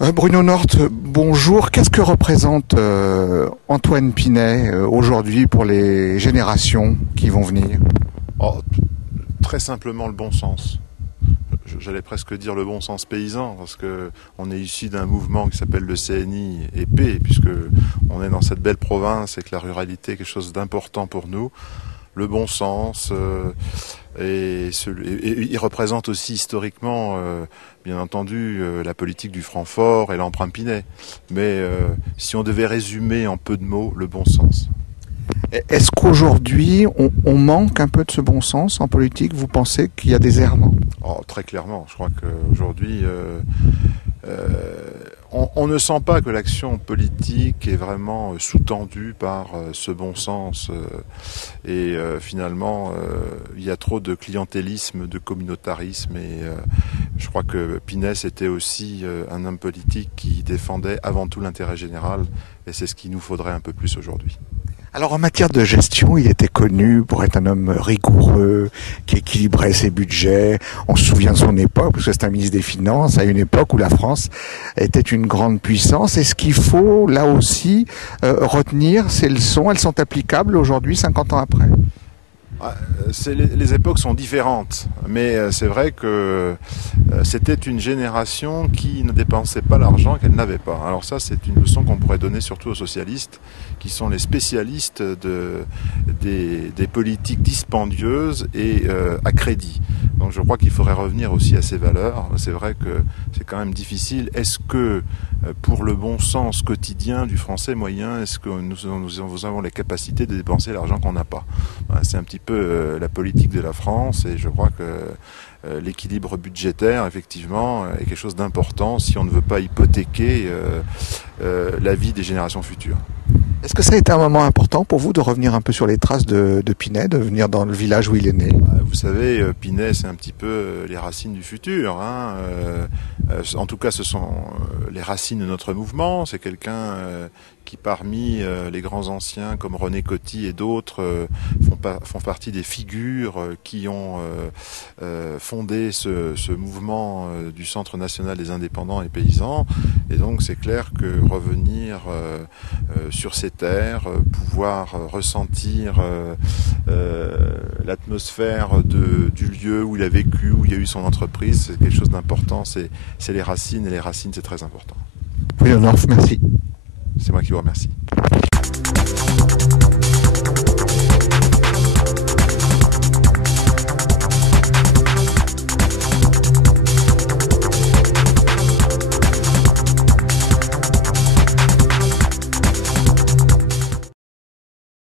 Bruno Nort, bonjour. Qu'est-ce que représente Antoine Pinet aujourd'hui pour les générations qui vont venir? Très simplement le bon sens. J'allais presque dire le bon sens paysan, parce qu'on est issu d'un mouvement qui s'appelle le CNI épais, puisque on est dans cette belle province et que la ruralité est quelque chose d'important pour nous. Le bon sens, et il représente aussi historiquement, bien entendu, la politique du Francfort et l'emprunt Pinet. Mais si on devait résumer en peu de mots, le bon sens. Est-ce qu'aujourd'hui, on manque un peu de ce bon sens en politique? Vous pensez qu'il y a des errements? Très clairement. Je crois qu'aujourd'hui, on ne sent pas que l'action politique est vraiment sous-tendue par ce bon sens. Finalement, il y a trop de clientélisme, de communautarisme. Je crois que Pinès était aussi un homme politique qui défendait avant tout l'intérêt général. Et c'est ce qu'il nous faudrait un peu plus aujourd'hui. Alors en matière de gestion, il était connu pour être un homme rigoureux, qui équilibrait ses budgets. On se souvient de son époque, parce que c'est un ministre des Finances, à une époque où la France était une grande puissance. Est-ce qu'il faut, là aussi, retenir ces leçons? Elles sont applicables aujourd'hui, 50 ans après? Les époques sont différentes, mais c'est vrai que c'était une génération qui ne dépensait pas l'argent qu'elle n'avait pas. Alors ça, c'est une leçon qu'on pourrait donner surtout aux socialistes, qui sont les spécialistes des politiques dispendieuses et à crédit. Donc je crois qu'il faudrait revenir aussi à ces valeurs. C'est vrai que c'est quand même difficile. Est-ce que pour le bon sens quotidien du français moyen, est-ce que nous avons les capacités de dépenser l'argent qu'on n'a pas? C'est un petit peu la politique de la France, et je crois que l'équilibre budgétaire, effectivement, est quelque chose d'important si on ne veut pas hypothéquer la vie des générations futures. Est-ce que ça a été un moment important pour vous de revenir un peu sur les traces de Pinet, de venir dans le village où il est né? Vous savez, Pinet, c'est un petit peu les racines du futur. En tout cas, ce sont les racines de notre mouvement. C'est quelqu'un qui, parmi les grands anciens comme René Coty et d'autres, font partie des figures qui ont fondé ce mouvement du Centre national des indépendants et paysans. Et donc, c'est clair que revenir sur ces terres, pouvoir ressentir l'atmosphère du lieu où il a vécu, où il y a eu son entreprise, c'est quelque chose d'important. C'est les racines, et les racines, c'est très important. Oui, North, merci. C'est moi qui vous remercie.